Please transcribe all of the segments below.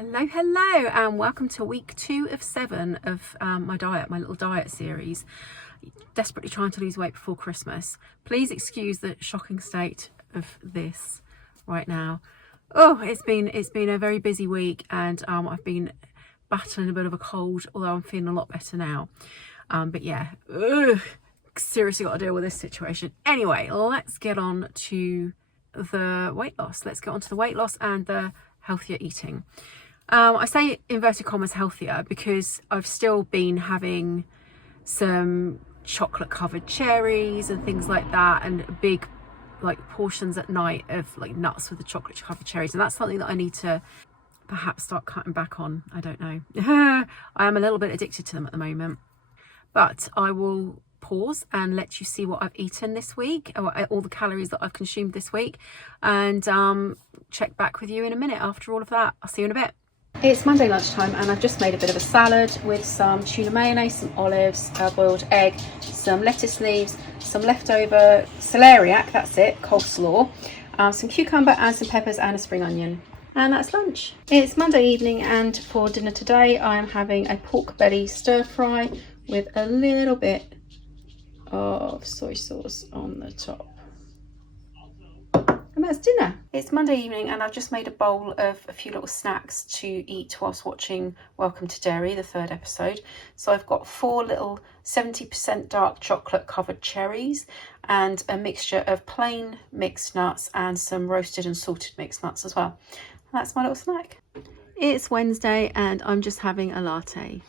Hello and welcome to week 2 of 7 of my little diet series. Desperately trying to lose weight before Christmas. Please excuse the shocking state of this right now. Oh, it's been a very busy week, and I've been battling a bit of a cold, although I'm feeling a lot better now. But yeah, seriously got to deal with this situation. Anyway, let's get on to the weight loss. Let's get on to the weight loss and the healthier eating. I say inverted commas healthier because I've still been having some chocolate covered cherries and things like that, and big portions at night of nuts with the chocolate covered cherries, and that's something that I need to perhaps start cutting back on. I don't know. I am a little bit addicted to them at the moment, but I will pause and let you see what I've eaten this week, or all the calories that I've consumed this week, and check back with you in a minute after all of that. I'll see you in a bit. It's Monday lunchtime and I've just made a bit of a salad with some tuna mayonnaise, some olives, a boiled egg, some lettuce leaves, some leftover celeriac, that's it, coleslaw, some cucumber and some peppers and a spring onion. And that's lunch. It's Monday evening, and for dinner today I am having a pork belly stir fry with a little bit of soy sauce on the top. And that's dinner. It's Monday evening and I've just made a bowl of a few little snacks to eat whilst watching Welcome to Dairy, the 3rd episode. So I've got 4 little 70% dark chocolate covered cherries and a mixture of plain mixed nuts and some roasted and salted mixed nuts as well. And that's my little snack. It's Wednesday and I'm just having a latte.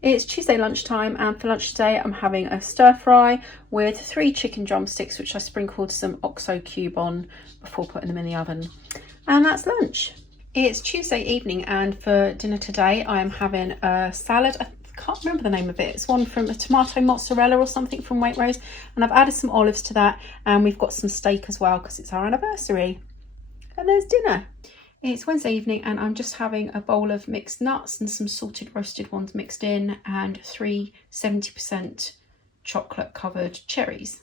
It's Tuesday lunchtime, and for lunch today I'm having a stir fry with 3 chicken drumsticks which I sprinkled some OXO cube on before putting them in the oven. And that's lunch. It's Tuesday evening, and for dinner today I am having a salad. I can't remember the name of it. It's one from a tomato mozzarella or something from Waitrose, and I've added some olives to that, and we've got some steak as well because it's our anniversary. And there's dinner. It's Wednesday evening and I'm just having a bowl of mixed nuts and some salted roasted ones mixed in, and 3 70% chocolate covered cherries.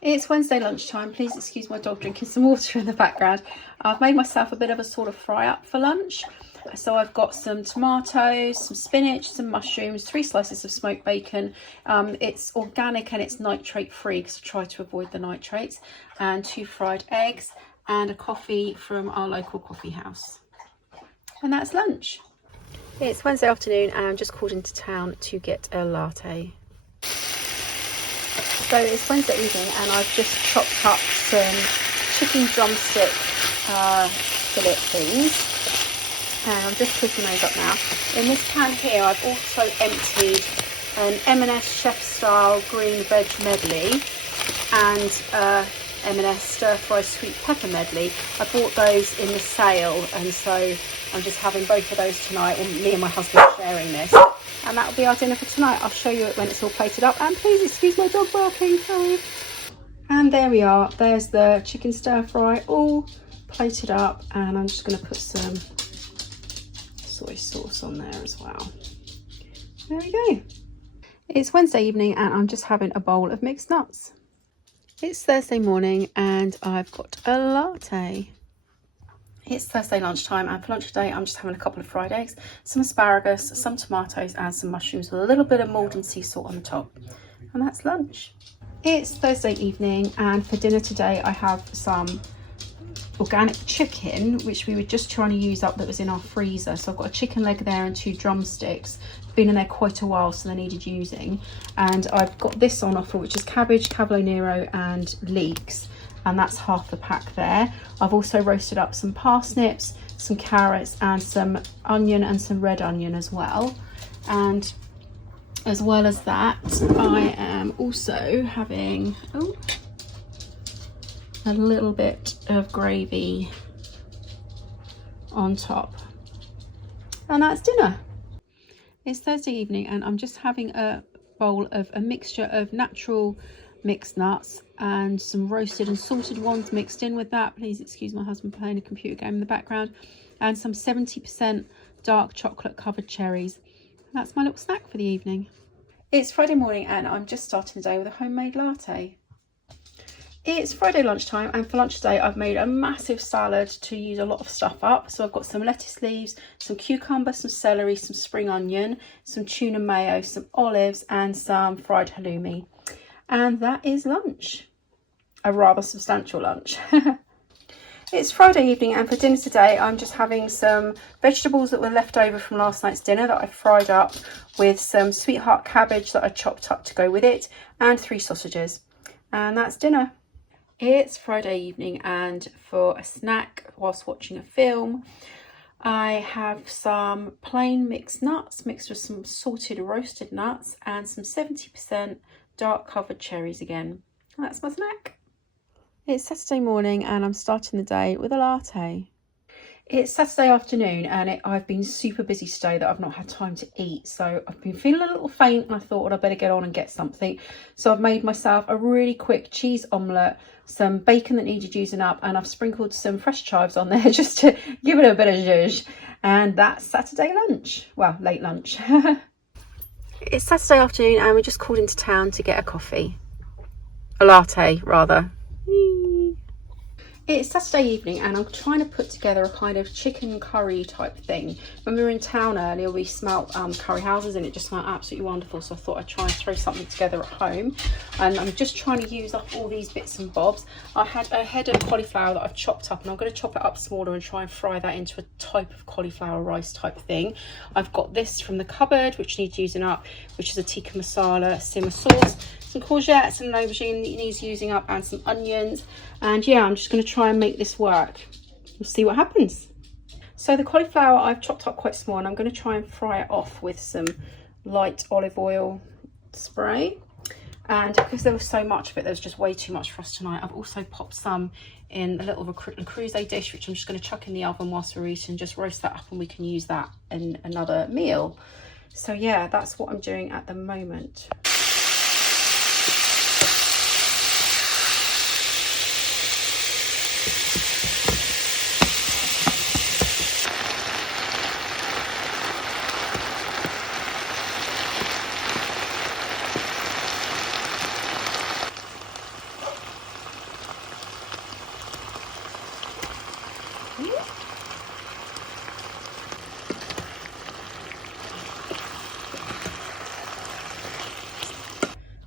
It's Wednesday lunchtime. Please excuse my dog drinking some water in the background. I've made myself a bit of a sort of fry up for lunch. So I've got some tomatoes, some spinach, some mushrooms, 3 slices of smoked bacon. It's organic and it's nitrate free because I try to avoid the nitrates, and 2 fried eggs, and a coffee from our local coffee house. And that's lunch. It's Wednesday afternoon and I'm just called into town to get a latte. So it's Wednesday evening and I've just chopped up some chicken drumstick fillet things, and I'm just cooking those up now. In this pan here I've also emptied an M&S chef style green veg medley and M&S stir fry sweet pepper medley. I bought those in the sale, and so I'm just having both of those tonight, and me and my husband are sharing this, and that'll be our dinner for tonight. I'll show you it when it's all plated up, and please excuse my dog barking, sorry. And there we are, there's the chicken stir fry all plated up, and I'm just going to put some soy sauce on there as well. There we go. It's Wednesday evening and I'm just having a bowl of mixed nuts. It's Thursday morning and I've got a latte. It's Thursday lunchtime, and for lunch today I'm just having a couple of fried eggs, some asparagus, some tomatoes and some mushrooms with a little bit of Maldon sea salt on the top. And that's lunch. It's Thursday evening and for dinner today I have some organic chicken which we were just trying to use up that was in our freezer. So I've got a chicken leg there and 2 drumsticks. Been in there quite a while, so they needed using, and I've got this on offer which is cabbage, cavolo nero and leeks, and that's half the pack there. I've also roasted up some parsnips, some carrots and some onion and some red onion as well. And as well as that I am also having a little bit of gravy on top, and that's dinner. It's Thursday evening and I'm just having a bowl of a mixture of natural mixed nuts and some roasted and salted ones mixed in with that. Please excuse my husband playing a computer game in the background. And some 70% dark chocolate covered cherries. And that's my little snack for the evening. It's Friday morning and I'm just starting the day with a homemade latte. It's Friday lunchtime, and for lunch today I've made a massive salad to use a lot of stuff up. So I've got some lettuce leaves, some cucumber, some celery, some spring onion, some tuna mayo, some olives and some fried halloumi. And that is lunch. A rather substantial lunch. It's Friday evening, and for dinner today I'm just having some vegetables that were left over from last night's dinner that I fried up with some sweetheart cabbage that I chopped up to go with it, and 3 sausages. And that's dinner. It's Friday evening, and for a snack whilst watching a film, I have some plain mixed nuts mixed with some salted roasted nuts and some 70% dark covered cherries again. And that's my snack. It's Saturday morning, and I'm starting the day with a latte. It's Saturday afternoon, and I've been super busy today that I've not had time to eat. So I've been feeling a little faint, and I thought, well, I better get on and get something. So I've made myself a really quick cheese omelette, some bacon that needed using up, and I've sprinkled some fresh chives on there just to give it a bit of zhuzh. And that's Saturday lunch. Well, late lunch. It's Saturday afternoon, and we just called into town to get a coffee. A latte, rather. It's Saturday evening, and I'm trying to put together a kind of chicken curry type thing. When we were in town earlier, we smelt curry houses, and it just smelled absolutely wonderful. So I thought I'd try and throw something together at home. And I'm just trying to use up all these bits and bobs. I had a head of cauliflower that I've chopped up, and I'm going to chop it up smaller and try and fry that into a type of cauliflower rice type thing. I've got this from the cupboard, which needs using up, which is a tikka masala simmer sauce. Some courgettes and an aubergine that needs using up, and some onions. And yeah, I'm just going to try and make this work. We'll see what happens. So the cauliflower I've chopped up quite small, and I'm going to try and fry it off with some light olive oil spray. And because there was so much of it, there was just way too much for us tonight, I've also popped some in a little Le Creuset dish, which I'm just going to chuck in the oven whilst we're eating, just roast that up, and we can use that in another meal. So yeah, that's what I'm doing at the moment.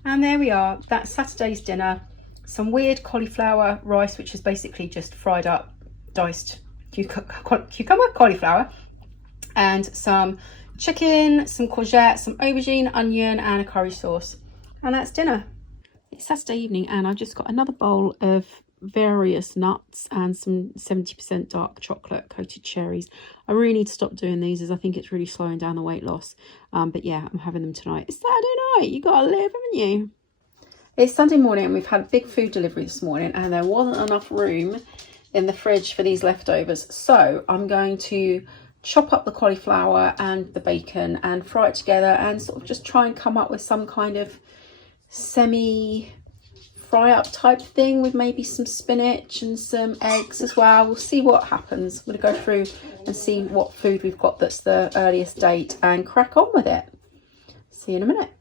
And there we are, that's Saturday's dinner. Some weird cauliflower rice, which is basically just fried up, diced cucumber, cauliflower, and some chicken, some courgette, some aubergine, onion, and a curry sauce. And that's dinner. It's Saturday evening, and I've just got another bowl of various nuts and some 70% dark chocolate coated cherries. I really need to stop doing these, as I think it's really slowing down the weight loss. But yeah, I'm having them tonight. It's Saturday night, you gotta live, haven't you? It's Sunday morning, and we've had a big food delivery this morning, and there wasn't enough room in the fridge for these leftovers. So I'm going to chop up the cauliflower and the bacon and fry it together, and sort of just try and come up with some kind of semi fry up type thing with maybe some spinach and some eggs as well. We'll see what happens. I'm going to go through and see what food we've got that's the earliest date and crack on with it. See you in a minute.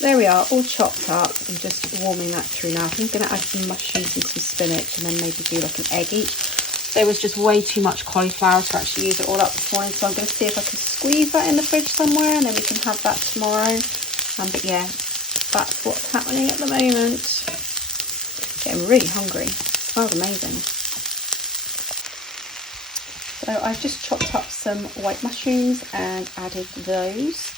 There we are, all chopped up. I'm just warming that through now. I'm going to add some mushrooms and some spinach, and then maybe do like an egg each. There was just way too much cauliflower to actually use it all up this morning, so I'm going to see if I can squeeze that in the fridge somewhere, and then we can have that tomorrow. But yeah, that's what's happening at the moment. Getting really hungry. Smells amazing. So I've just chopped up some white mushrooms and added those.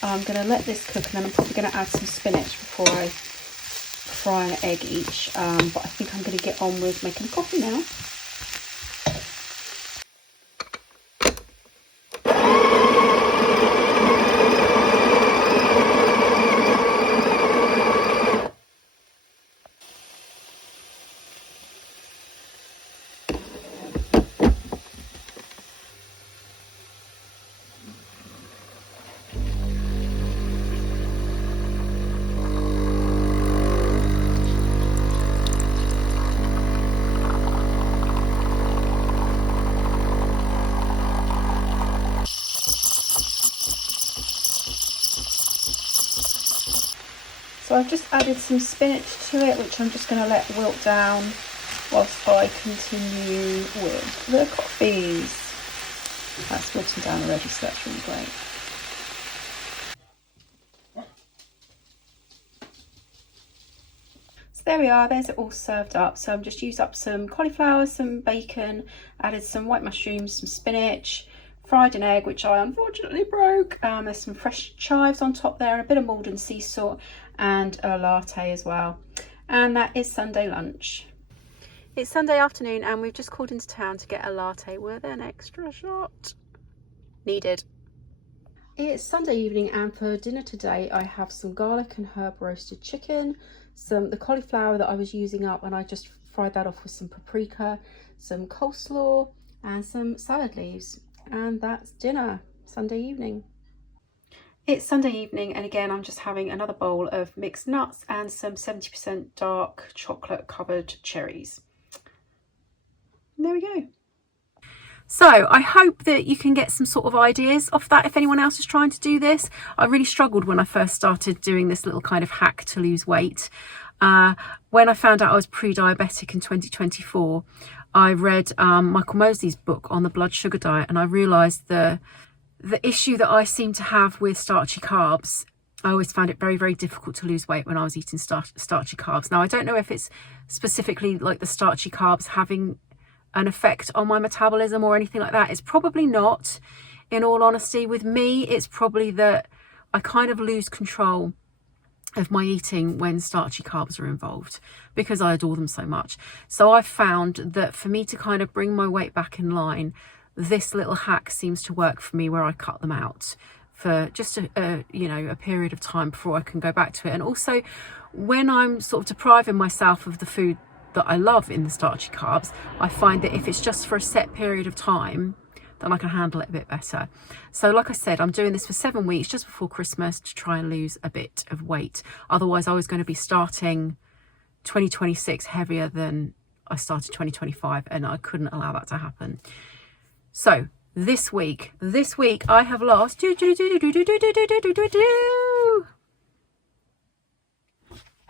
I'm going to let this cook, and then I'm probably going to add some spinach before I fry an egg each. But I think I'm going to get on with making coffee now. I've just added some spinach to it, which I'm just going to let wilt down whilst I continue with the coffees. That's wilting down already, so that's really great. So there we are, there's it all served up. So I'm just used up some cauliflower, some bacon, added some white mushrooms, some spinach, fried an egg, which I unfortunately broke. There's some fresh chives on top there, and a bit of Maldon sea salt, and a latte as well. And that is Sunday lunch. It's Sunday afternoon and we've just called into town to get a latte with an extra shot. Needed. It's Sunday evening, and for dinner today I have some garlic and herb roasted chicken, the cauliflower that I was using up, and I just fried that off with some paprika, some coleslaw and some salad leaves. And that's dinner, Sunday evening. It's Sunday evening, and again I'm just having another bowl of mixed nuts and some 70% dark chocolate covered cherries. And there we go. So I hope that you can get some sort of ideas off that if anyone else is trying to do this. I really struggled when I first started doing this little kind of hack to lose weight. When I found out I was pre-diabetic in 2024, I read Michael Mosley's book on the blood sugar diet, and I realised the issue that I seem to have with starchy carbs. I always found it very, very difficult to lose weight when I was eating starchy carbs. Now, I don't know if it's specifically like the starchy carbs having an effect on my metabolism or anything like that. It's probably not, in all honesty. With me, it's probably that I kind of lose control of my eating when starchy carbs are involved, because I adore them so much. So I've found that for me to kind of bring my weight back in line, this little hack seems to work for me, where I cut them out for just a period of time before I can go back to it. And also when I'm sort of depriving myself of the food that I love in the starchy carbs, I find that if it's just for a set period of time, then I can handle it a bit better. So like I said, I'm doing this for 7 weeks just before Christmas to try and lose a bit of weight. Otherwise I was going to be starting 2026 heavier than I started 2025, and I couldn't allow that to happen. So this week I have lost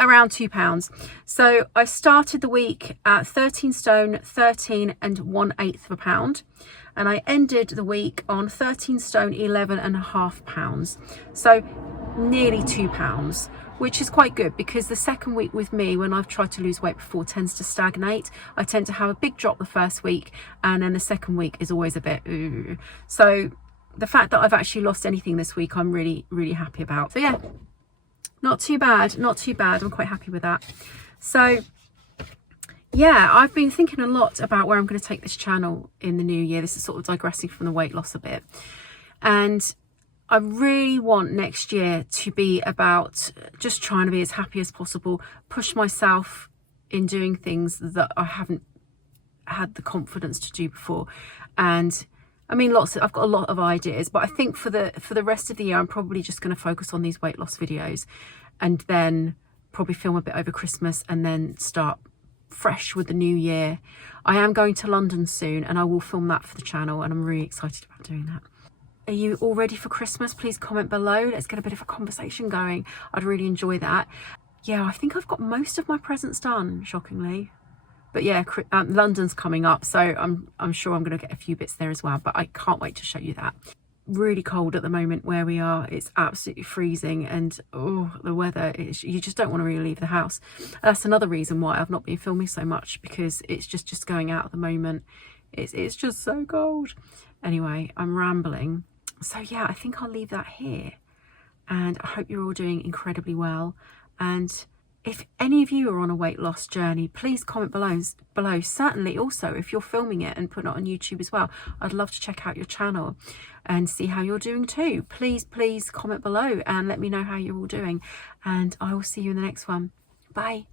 around 2 pounds. So I started the week at 13 stone 13 and 1/8 pound, and I ended the week on 13 stone 11.5 pounds. So nearly 2 pounds, which is quite good, because the second week with me, when I've tried to lose weight before, tends to stagnate. I tend to have a big drop the first week, and then the second week is always a bit So the fact that I've actually lost anything this week, I'm really, really happy about. So yeah, not too bad. I'm quite happy with that. So yeah, I've been thinking a lot about where I'm going to take this channel in the new year. This is sort of digressing from the weight loss a bit, and I really want next year to be about just trying to be as happy as possible, push myself in doing things that I haven't had the confidence to do before. And I mean, I've got a lot of ideas, but I think for the rest of the year, I'm probably just going to focus on these weight loss videos, and then probably film a bit over Christmas, and then start fresh with the new year. I am going to London soon, and I will film that for the channel, and I'm really excited about doing that. Are you all ready for Christmas? Please comment below. Let's get a bit of a conversation going. I'd really enjoy that. Yeah, I think I've got most of my presents done, shockingly. But yeah, London's coming up, so I'm sure I'm going to get a few bits there as well. But I can't wait to show you that. Really cold at the moment where we are. It's absolutely freezing, and the weather, you just don't want to really leave the house. That's another reason why I've not been filming so much, because it's just going out at the moment. It's just so cold. Anyway, I'm rambling. So yeah, I think I'll leave that here, and I hope you're all doing incredibly well. And if any of you are on a weight loss journey, please comment below. Certainly also, if you're filming it and putting it on YouTube as well, I'd love to check out your channel and see how you're doing too. Please comment below and let me know how you're all doing, and I will see you in the next one. Bye.